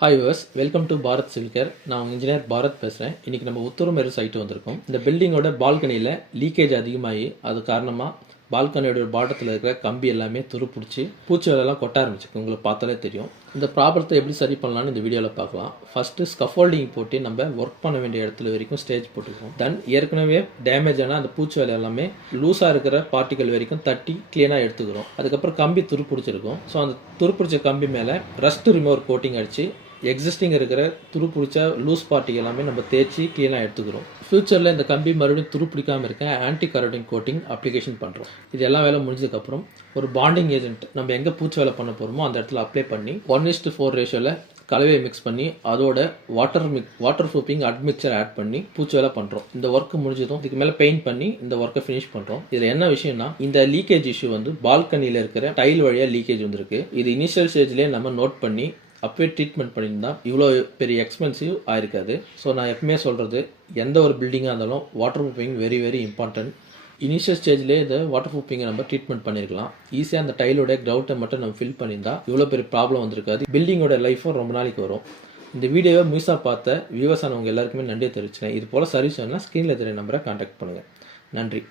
Hi viewers, welcome to Bharat civil care. நான் உங்கள் engineer Bharat பேசுகிறேன். இன்றைக்கி நம்ம உத்தரமேரு சைட்டு வந்திருக்கோம். இந்த பில்டிங்கோட பால்கனியில் லீக்கேஜ் அதிகமாகி அது காரணமாக பால்கனியோட பாட்டத்தில் இருக்கிற கம்பி எல்லாமே துருப்பிடிச்சி பூச்சி வேலைலாம் கொட்ட ஆரம்பிச்சிருக்கு. உங்களுக்கு பார்த்தாலே தெரியும். இந்த ப்ராப்ளத்தை எப்படி சரி பண்ணலான்னு இந்த வீடியோவில் பார்க்கலாம். ஃபஸ்ட்டு ஸ்கஃபோல்டிங் போட்டு நம்ம ஒர்க் பண்ண வேண்டிய இடத்துல வரைக்கும் ஸ்டேஜ் போட்டுருக்கோம். தென் ஏற்கனவே டேமேஜ் ஆனால் அந்த பூச்சி வேலை எல்லாமே லூஸாக இருக்கிற பார்ட்டிகல் வரைக்கும் தட்டி க்ளீனாக எடுத்துக்கிறோம். அதுக்கப்புறம் கம்பி துருப்பிடிச்சிருக்கும். ஸோ அந்த துருப்பிடிச்ச கம்பி மேலே ரஸ்ட் ரிமூவர் கோட்டிங் அடித்து எக்ஸிஸ்டிங் இருக்கிற துருப்பிடிச்ச லூஸ் பார்ட்டிகள் எல்லாமே நம்ம தேய்ச்சி க்ளீனாக எடுத்துக்கிறோம். ஃபியூச்சரில் இந்த கம்பி மறுபடியும் துருப்பிடிக்காமல் இருக்க ஆன்டி கரோட்டின் கோட்டிங் அப்ளிகேஷன் பண்ணுறோம். இது எல்லா வேலை முடிஞ்சதுக்கப்புறம் ஒரு பாண்டிங் ஏஜென்ட் நம்ம எங்கே பூச்சி வேலை பண்ண போகிறோமோ அந்த இடத்துல அப்ளை பண்ணி 1:4 ரேஷியோவில் கலவையை மிக்ஸ் பண்ணி அதோட வாட்டர் ப்ரூஃபிங் அட்மிக்சர் ஆட் பண்ணி பூச்சி வேலை பண்ணுறோம். இந்த ஒர்க் முடிஞ்சதும் இதுக்கு மேலே பெயிண்ட் பண்ணி இந்த ஒர்க்கை ஃபினிஷ் பண்ணுறோம். இதில் என்ன விஷயம்னா, இந்த லீக்கேஜ் இஷ்யூ வந்து பால்கனியில் இருக்கிற டைல் வழியாக லீக்கேஜ் வந்திருக்கு. இது இனிஷியல் ஸ்டேஜ்லேயே நம்ம நோட் பண்ணி அப்பவே ட்ரீட்மெண்ட் பண்ணியிருந்தா இவ்வளோ பெரிய எக்ஸ்பென்சிவ் ஆயிருக்காது. ஸோ நான் எப்பவுமே சொல்கிறது, எந்த ஒரு பில்டிங்காக இருந்தாலும் water proofing very very important. Initial ஸ்டேஜ்லேயே இதை வாட்டர் ப்ரூஃபிங்கை நம்ம ட்ரீட்மெண்ட் பண்ணியிருக்கலாம். ஈஸியாக அந்த டைலோட கிரவுட்டை மட்டும் நம்ம ஃபில் பண்ணியிருந்தா இவ்வளோ பெரிய ப்ராப்ளம் வந்திருக்காது. பில்டிங்கோட லைஃப்பும் ரொம்ப நாளைக்கு வரும். இந்த வீடியோவை முழுசாக பார்த்த வியூவர்ஸ் ஆனவங்க எல்லாருக்குமே நன்றி தெரிவிச்சேன். இது போல் சர்வீஸ் வேணும்னா ஸ்க்ரீனில் தெரிய நம்பரை கான்டாக்ட் பண்ணுங்கள். நன்றி.